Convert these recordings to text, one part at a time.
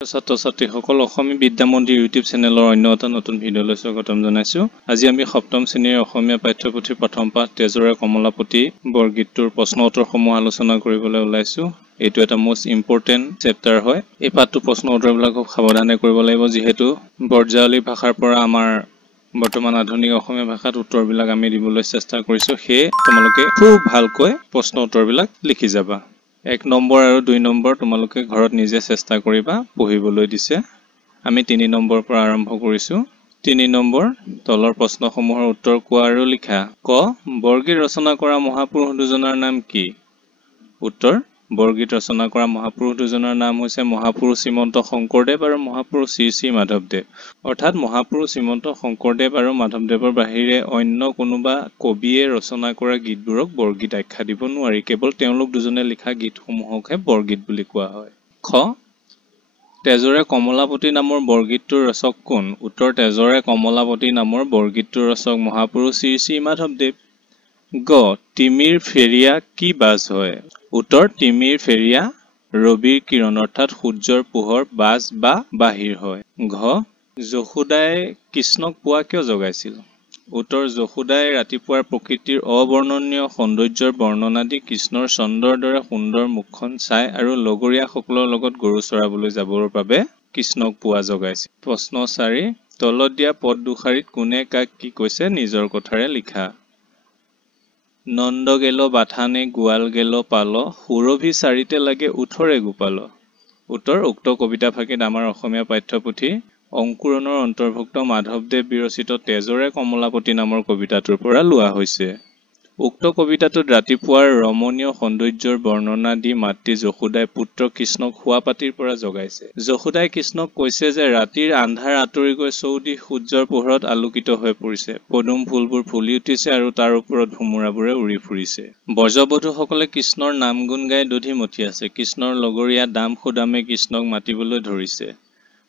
ছাত্ৰ-ছাত্ৰীসকল অসমীয়া বিদ্যা মন্দিৰ ইউটিউব চেনেলৰ অন্য এটা নতুন ভিডিঅ'লৈ স্বাগতম জনাইছো। আজি আমি সপ্তম শ্ৰেণীৰ অসমীয়া পাঠ্যপুথিৰ প্ৰথম পাঠ তেজৰে কমলাপতি বৰগীতটোৰ প্ৰশ্ন উত্তৰসমূহ আলোচনা কৰিবলৈ ওলাইছো। এইটো এটা মোষ্ট ইম্পৰ্টেণ্ট চেপ্টাৰ হয়। এই পাঠটো প্ৰশ্ন উত্তৰবিলাক খুব সাৱধানে কৰিব লাগিব, যিহেতু বৰ্জাৱলী ভাষাৰ পৰা আমাৰ বৰ্তমান আধুনিক অসমীয়া ভাষাত উত্তৰবিলাক আমি দিবলৈ চেষ্টা কৰিছো। সেয়ে তোমালোকে খুব ভালকৈ প্ৰশ্ন উত্তৰবিলাক লিখি যাবা। 1 নম্বৰ আৰু 2 নম্বৰ তোমালোকে ঘৰত নিজে চেষ্টা কৰিবা পঢ়িবলৈ দিছে। আমি 3 নম্বৰ পৰা আৰম্ভ কৰিছো। 3 নম্বৰ তলৰ প্ৰশ্নসমূহৰ উত্তৰ কোৱা আৰু লিখা। ক, বৰগীত ৰচনা কৰা মহাপুৰুষ দুজনৰ নাম কি? উত্তৰ, বৰগীত ৰচনা কৰা মহাপুৰুষ দুজনৰ নাম হৈছে মহাপুৰুষ শ্ৰীমন্ত শংকৰদেৱ আৰু মহাপুৰুষ শ্ৰী শ্ৰী মাধৱদেৱ। অৰ্থাৎ মহাপুৰুষ শ্ৰীমন্ত শংকৰদেৱ আৰু মাধৱদেৱৰ বাহিৰে অন্য কোনোবা কবিয়ে ৰচনা কৰা গীতবোৰক বৰগীত আখ্যা দিব নোৱাৰি। কেৱল তেওঁলোক দুজনে লিখা গীতসমূহকহে বৰগীত বুলি কোৱা হয়। খ, তেজৰে কমলাপতি নামৰ বৰগীতটোৰ ৰচক কোন? উত্তৰ, তেজৰে কমলাপতি নামৰ বৰগীতটোৰ ৰচক মহাপুৰুষ শ্ৰী শ্ৰী মাধৱদেৱ। গ, তিমিৰ ফেৰিয়া কি বাজ হয়? উত্তৰ, তিমিৰ ফেৰিয়া ৰবিৰ কিৰণ অৰ্থাৎ সূৰ্যৰ পোহৰ বাজ বা বাহিৰ হয়। ঘ, যশোদাই কৃষ্ণক পুৱা কিয় জগাইছিল? উত্তৰ, যশোদাই ৰাতিপুৱাৰ প্ৰকৃতিৰ অবৰ্ণনীয় সৌন্দৰ্যৰ বৰ্ণনা দি কৃষ্ণৰ চন্দ্ৰৰ দৰে সুন্দৰ মুখখন চাই আৰু লগৰীয়াসকলৰ লগত গৰু চৰাবলৈ যাবৰ বাবে কৃষ্ণক পুৱা জগাইছিল। প্ৰশ্ন 4, তলত দিয়া পদ দুষাৰিত কোনে কাক কি কৈছে নিজৰ কথাৰে লিখা। নন্দ গেল বাথানে গোৱাল গেল পাল, সুৰভি চাৰিতে লাগে উঠৰে গোপাল। উত্তৰ, উক্ত কবিতা ভাগিত আমাৰ অসমীয়া পাঠ্যপুথি অংকুৰণৰ অন্তৰ্ভুক্ত মাধৱদেৱ বিৰচিত তেজৰে কমলাপতি নামৰ কবিতাটোৰ পৰা লোৱা হৈছে। উক্ত কবিতাটোত ৰাতিপুৱাৰ ৰমণীয় সৌন্দৰ্যৰ বৰ্ণনা দি মাতৃ যশোদাই পুত্ৰ কৃষ্ণক শোৱাপাতিৰ পৰা জগাইছে। যশোদাই কৃষ্ণক কৈছে যে ৰাতিৰ আন্ধাৰ আঁতৰি গৈ চৌদিশ সূৰ্যৰ পোহৰত আলোকিত হৈ পৰিছে। পদুম ফুলবোৰ ফুলি উঠিছে আৰু তাৰ ওপৰত ভোমোৰাবোৰে উৰি ফুৰিছে। ব্ৰজবধূসকলে কৃষ্ণৰ নাম গুণ গাই দধি মথি আছে। কৃষ্ণৰ লগৰীয়া দাম সুদামে কৃষ্ণক মাতিবলৈ ধৰিছে।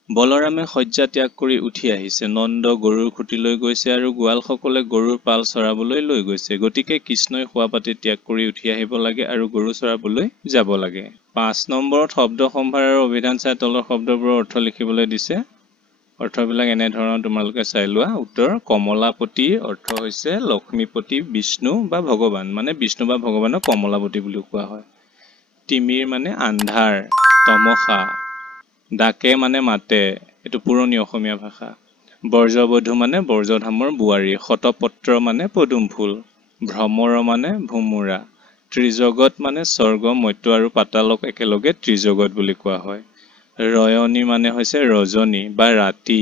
বলৰামে শয্যা ত্যাগ কৰি উঠি আহিছে। নন্দ গৰুৰ খুঁটিলৈ গৈছে আৰু গোৱালসকলে গৰুৰ পাল চৰাবলৈ লৈ গৈছে। গতিকে কৃষ্ণই শোৱাপাতি ত্যাগ কৰি উঠি আহিব লাগে আৰু গৰু চৰাবলৈ যাব লাগে। 5 নম্বৰত শব্দ সম্ভাৰ আৰু অভিধান চাই তলৰ শব্দবোৰৰ অৰ্থ লিখিবলৈ দিছে। অৰ্থবিলাক এনেধৰণৰ তোমালোকে চাই লোৱা। উত্তৰ, কমলাপতি অৰ্থ হৈছে লক্ষ্মীপতি বিষ্ণু বা ভগৱান, মানে বিষ্ণু বা ভগৱানক কমলাপতি বুলি কোৱা হয়। তিমিৰ মানে আন্ধাৰ, তমসা। ডাকে মানে মাতে, এইটো পুৰণি অসমীয়া ভাষা। ব্ৰজবধূ মানে ব্ৰজধামৰ বোৱাৰী। শতপত্ৰ মানে পদুম ফুল। ভ্ৰমৰ মানে ভোমোৰা। ত্ৰিজগত মানে স্বৰ্গ, মৰ্ত্য আৰু পাতালক একেলগে ত্ৰিজগত বুলি কোৱা হয়। ৰয়নী মানে হৈছে ৰজনী বা ৰাতি।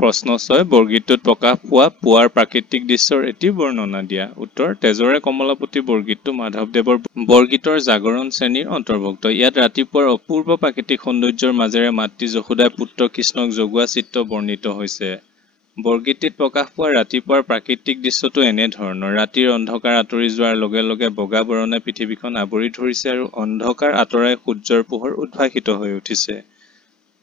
প্ৰশ্ন 6, বৰগীতটোত প্ৰকাশ পোৱা পুৱাৰ প্ৰাকৃতিক দৃশ্যৰ এটি বৰ্ণনা দিয়া। উত্তৰ, তেজৰে কমলাপতি বৰগীতটো মাধৱদেৱৰ বৰগীতৰ জাগৰণ শ্ৰেণীৰ অন্তৰ্ভুক্ত। ইয়াত ৰাতিপুৱাৰ অপূৰ্ব প্ৰাকৃতিক সৌন্দৰ্যৰ মাজেৰে মাতৃ যশোদাই পুত্ৰ কৃষ্ণক জগোৱা চিত্ৰ বৰ্ণিত হৈছে। বৰগীতটিত প্ৰকাশ পোৱা ৰাতিপুৱাৰ প্ৰাকৃতিক দৃশ্যটো এনেধৰণৰ। ৰাতিৰ অন্ধকাৰ আঁতৰি যোৱাৰ লগে লগে বগা বৰণে পৃথিৱীখন আৱৰি ধৰিছে আৰু অন্ধকাৰ আঁতৰাই সূৰ্যৰ পোহৰ উদ্ভাসিত হৈ উঠিছে।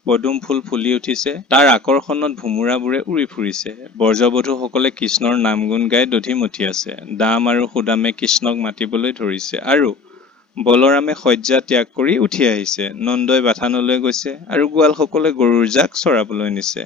পদুম ফুল ফুলি উঠিছে, তাৰ আকৰ্ষণত ভোমোৰাবোৰে উৰি ফুৰিছে। ব্ৰজবধূসকলে কৃষ্ণৰ নাম গুণ গাই দধি মথি আছে। দাম আৰু সুদামে কৃষ্ণক মাতিবলৈ ধৰিছে আৰু বলৰামে শয্যা ত্যাগ কৰি উঠি আহিছে। নন্দই বাথানলৈ গৈছে আৰু গোৱালসকলে গৰুৰ জাক চৰাবলৈ নিছে।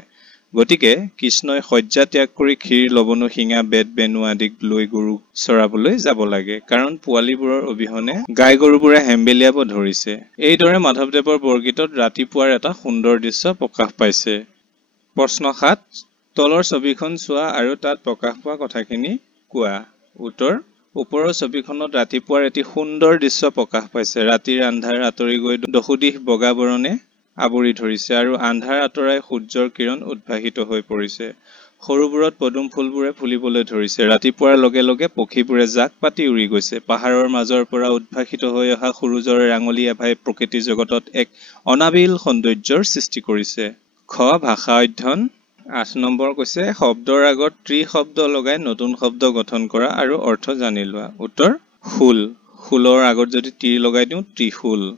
গতিকে কৃষ্ণই শয্যা ত্যাগ কৰি ক্ষীৰ লৱণো শিঙা বেত বেনু আদিক লৈ গৰু চৰাবলৈ যাব লাগে, কাৰণ পোৱালীবোৰৰ অবিহনে গাই গৰুবোৰে হেম্বেলিয়াব ধৰিছে। এইদৰে মাধৱদেৱৰ বৰগীতত ৰাতিপুৱাৰ এটা সুন্দৰ দৃশ্য প্ৰকাশ পাইছে। প্ৰশ্ন 7, তলৰ ছবিখন চোৱা আৰু তাত প্ৰকাশ পোৱা কথাখিনি কোৱা। উত্তৰ, ওপৰৰ ছবিখনত ৰাতিপুৱাৰ এটি সুন্দৰ দৃশ্য প্ৰকাশ পাইছে। ৰাতিৰ আন্ধাৰ আঁতৰি গৈ দশোদিশ বগা বৰণে আৱৰি ধৰিছে আৰু আন্ধাৰ আঁতৰাই সূৰ্যৰ কিৰণ উদ্ভাসিত হৈ পৰিছে। সৰুবোৰত পদুম ফুলবোৰে ফুলিবলৈ ধৰিছে। ৰাতিপুৱাৰ লগে লগে পক্ষীবোৰে জাক পাতি উৰি গৈছে। পাহাৰৰ মাজৰ পৰা উদ্ভাসিত হৈ অহা সূৰুজৰ ৰাঙলী আভাই প্ৰকৃতি জগতত এক অনাবিল সৌন্দৰ্যৰ সৃষ্টি কৰিছে। খ, ভাষা অধ্যয়ন। 8 নম্বৰ কৈছে শব্দৰ আগত ত্ৰি শব্দ লগাই নতুন শব্দ গঠন কৰা আৰু অৰ্থ জানি লোৱা। উত্তৰ, শুল। শুলৰ আগত যদি ত্ৰি লগাই দিওঁ ত্ৰিশূল।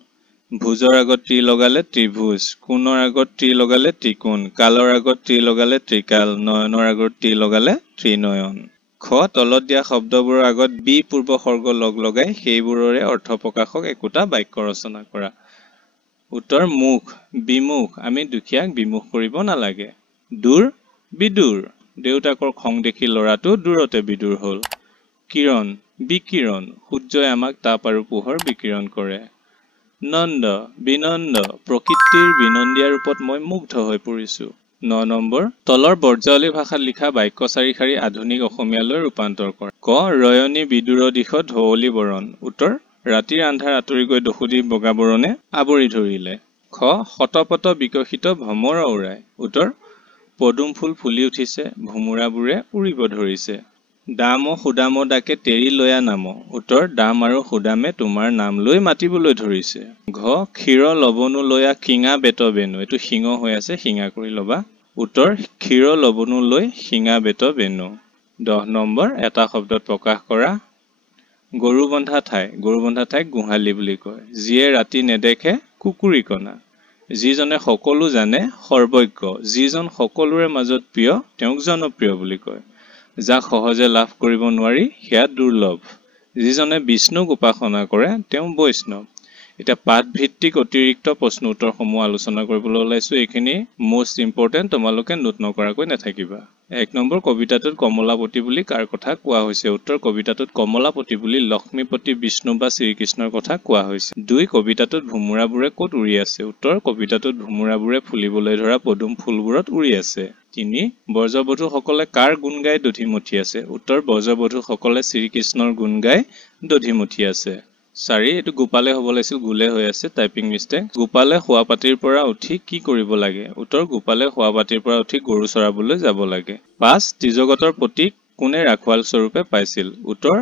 ভুজৰ আগত ত্ৰি লগালে ত্ৰিভুজ। কোণৰ আগত ত্ৰি লগালে ত্ৰিকোণ। কালৰ আগত ত্ৰি লগালে ত্ৰিকাল। নয়নৰ আগত ত্ৰি লগালে ত্ৰিনয়ন। খ, তলত দিয়া শব্দবোৰৰ আগত বি পূৰ্বসৰ্গ লগাই সেইবোৰৰে অৰ্থ প্ৰকাশক একোটা বাক্য ৰচনা কৰা। উত্তৰ মুখ বিমুখ আমি দুখীয়াক বিমুখ কৰিব নালাগে দূৰ বিদূৰ দেউতাকৰ খং দেখি ল'ৰাটো দূৰতে বিদূৰ হ'ল কিৰণ বিকিৰণ সূৰ্যই আমাক তাপ আৰু পোহৰ বিকিৰণ কৰে নন্দ বিনন্দ প্ৰকৃতিৰ বিনন্দীয়া ৰূপত মই মুগ্ধ হৈ পৰিছো 9 নম্বৰ তলৰ বৰ্জাৱলী ভাষাত লিখা বাক্য চাৰি শাৰী আধুনিক অসমীয়ালৈ ৰূপান্তৰ কৰা ক ৰয়নী বিদূৰ দিশত ধৱলী বৰণ উত্তৰ ৰাতিৰ আন্ধাৰ আঁতৰি গৈ দসুদী বগা বৰণে আৱৰি ধৰিলে খ শতপত বিকশিত ভ্ৰমৰ উৰাই উত্তৰ পদুম ফুল ফুলি উঠিছে ভুমুৰাবোৰে উৰিব ধৰিছে দাম ও সুদাম ডাকে তেৰি লয়া নাম উত্তৰ দাম আৰু সুদামে তোমাৰ নাম লৈ মাতিবলৈ ধৰিছে ঘ ক্ষীৰ লবনু লয়া শিঙা বেত বেনু এইটো শিঙ হৈ আছে শিঙা কৰি লবা উত্তৰ ক্ষীৰ লবনু লৈ শিঙা বেত বেনু 10 নম্বৰ এটা শব্দত প্ৰকাশ কৰা গৰু বন্ধা ঠাইক গোহালি বুলি কয় যিয়ে ৰাতি নেদেখে কুকুৰী কণা যিজনে সকলো জানে সৰ্বজ্ঞ যিজন সকলোৰে মাজত প্ৰিয় তেওঁক জনপ্ৰিয় বুলি কয় যাক সহজে লাভ কৰিব নোৱাৰি সেয়া দুৰ্লভ যিজনে বিষ্ণুক উপাসনা কৰে তেওঁ বৈষ্ণৱ এটা পাঠ ভিত্তিক অতিৰিক্ত প্ৰশ্ন উত্তৰসমূহ আলোচনা কৰিবলৈ ওলাইছো এইখিনি মোষ্ট ইম্পৰ্টেন্ট তোমালোকে নোট নকৰাকৈ নাথাকিবা 1 নম্বৰ কবিতাটোত কমলাপতি বুলি কাৰ কথা কোৱা হৈছে উত্তৰ কবিতাটোত কমলাপতি বুলি লক্ষ্মীপতি বিষ্ণু বা শ্ৰীকৃষ্ণৰ কথা কোৱা হৈছে 2 কবিতাটোত ভুমুৰাবোৰে ক'ত উৰি আছে উত্তৰ কবিতাটোত ভুমুৰাবোৰে ফুলিবলৈ ধৰা পদুম ফুলবোৰত উৰি আছে 3 বজ্ৰবধূসকলে কাৰ গুণ গাই দধিমথি আছে উত্তৰ বজ্ৰবধূসকলে শ্ৰীকৃষ্ণৰ গুণ গাই দধিমথি আছে 4 এটো গোপালে হ'ব লাগিছিল গুলে হৈ আছে টাইপিং মিষ্টেক গোপালে শুৱাপাটিৰ পৰা উঠি কি কৰিব লাগে উত্তৰ গোপালে শুৱাপাটিৰ পৰা উঠি গৰু চৰাবলৈ যাব লাগে 5 ত্ৰিজগতৰ প্ৰতীক কোনে ৰাখৱাল স্বৰূপে পাইছিল উত্তৰ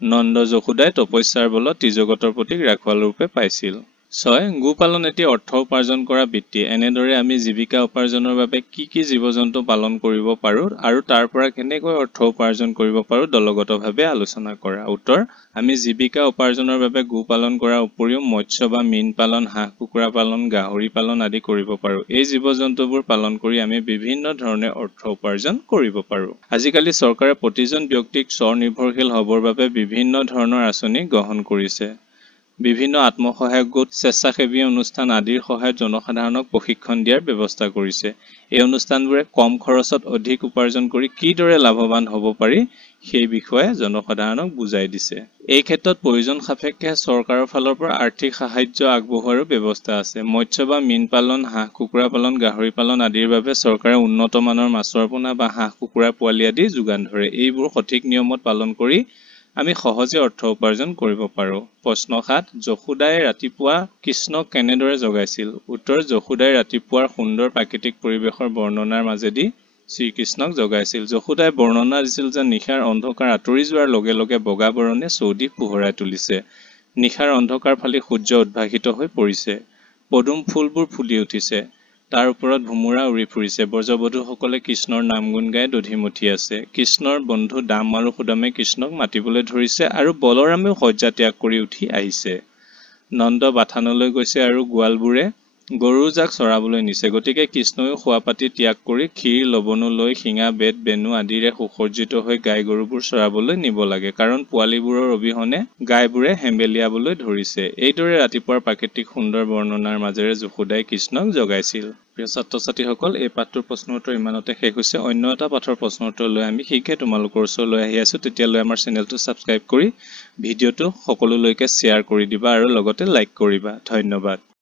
নন্দ যশোদাই তপস্যাৰ বলত ত্ৰিজগতৰ প্ৰতীক ৰাখৱাল ৰূপে পাইছিল 6 গোপালন এটি অৰ্থ উপাৰ্জন কৰা বৃত্তি এনেদৰে আমি জীৱিকা উপাৰ্জনৰ বাবে কি কি জীৱ-জন্তু পালন কৰিব পাৰো আৰু তাৰ পৰা কেনেকৈ অৰ্থ উপাৰ্জন কৰিব পাৰো দলগতভাৱে আলোচনা কৰা উত্তৰ আমি জীৱিকা উপাৰ্জনৰ বাবে গোপালন কৰাৰ উপৰিও মৎস্য বা মীন পালন হাঁহ কুকুৰা পালন গাহৰি পালন আদি কৰিব পাৰো এই জীৱ-জন্তুবোৰ পালন কৰি আমি বিভিন্ন ধৰণে অৰ্থ উপাৰ্জন কৰিব পাৰো আজিকালি চৰকাৰে প্ৰতিজন ব্যক্তিক স্বনিৰ্ভৰশীল হ'বৰ বাবে বিভিন্ন ধৰণৰ আঁচনি গ্ৰহণ কৰিছে বিভিন্ন আত্মসহায়ক গোট স্বেচ্ছাসেৱী অনুষ্ঠান আদিৰ সহায়ত জনসাধাৰণক প্ৰশিক্ষণ দিয়াৰ ব্যৱস্থা কৰিছে এই অনুষ্ঠানবোৰে কম খৰচত অধিক উপাৰ্জন কৰি কিদৰে লাভৱান হ'ব পাৰি সেই বিষয়ে জনসাধাৰণক বুজাই দিছে এই ক্ষেত্ৰত প্ৰয়োজন সাপেক্ষে চৰকাৰৰ ফালৰ পৰা আৰ্থিক সাহায্য আগবঢ়োৱাৰ ব্যৱস্থা আছে মৎস্য বা মীন পালন হাঁহ কুকুৰা পালন গাহৰি পালন আদিৰ বাবে চৰকাৰে উন্নত মানৰ মাছৰ পোনা বা হাঁহ কুকুৰা পোৱালি আদি যোগান ধৰে এইবোৰ সঠিক নিয়মত পালন কৰি আমি সহজে অৰ্থ উপাৰ্জন কৰিব পাৰো প্ৰশ্ন 7 যশোদাই ৰাতিপুৱা কৃষ্ণক কেনেদৰে জগাইছিল উত্তৰ যশোদাই ৰাতিপুৱাৰ সুন্দৰ প্ৰাকৃতিক পৰিৱেশৰ বৰ্ণনাৰ মাজেদি শ্ৰীকৃষ্ণক জগাইছিল যশোদাই বৰ্ণনা দিছিল যে নিশাৰ অন্ধকাৰ আঁতৰি যোৱাৰ লগে লগে বগা বৰণে চৌদিশ পোহৰাই তুলিছে নিশাৰ অন্ধকাৰ ফালি সূৰ্য উদ্ভাসিত হৈ পৰিছে পদুম ফুলবোৰ ফুলি উঠিছে তাৰ ওপৰত ভুমুৰা উৰি ফুৰিছে বজ্ৰবধূসকলে কৃষ্ণৰ নাম গুণ গাই দধিমথি আছে কৃষ্ণৰ বন্ধু দাম আৰু সুদামে কৃষ্ণক মাতিবলৈ ধৰিছে আৰু বলৰামেও শয্যা ত্যাগ কৰি উঠি আহিছে নন্দ বাথানলৈ গৈছে আৰু গোৱালবোৰে গৰুজাক চৰাবলৈ নিছে গতিকে কৃষ্ণয়ো শুৱাপাটি ত্যাগ কৰি ক্ষীৰ লবনু লৈ শিঙা বেত বেনু আদিৰে সুসজ্জিত হৈ গাই গৰুবোৰ চৰাবলৈ নিব লাগে কাৰণ পোৱালিবোৰৰ অবিহনে গাইবোৰে হেম্বেলিয়াবলৈ ধৰিছে এইদৰে ৰাতিপুৱাৰ প্ৰাকৃতিক সুন্দৰ বৰ্ণনাৰ মাজেৰে যশোদাই কৃষ্ণক জগাইছিল প্ৰিয় ছাত্ৰ-ছাত্ৰীসকল এই পাঠটোৰ প্ৰশ্ন উত্তৰ ইমানতে শেষ হৈছে অন্য এটা পাঠৰ প্ৰশ্ন উত্তৰ লৈ আমি শীঘ্ৰে তোমালোকৰ ওচৰলৈ আহি আছো তেতিয়ালৈ আমাৰ চেনেলটো সাবস্ক্ৰাইব কৰি ভিডিঅটো সকলোলৈকে শ্বেয়াৰ কৰি দিবা আৰু লগতে লাইক কৰিবা ধন্যবাদ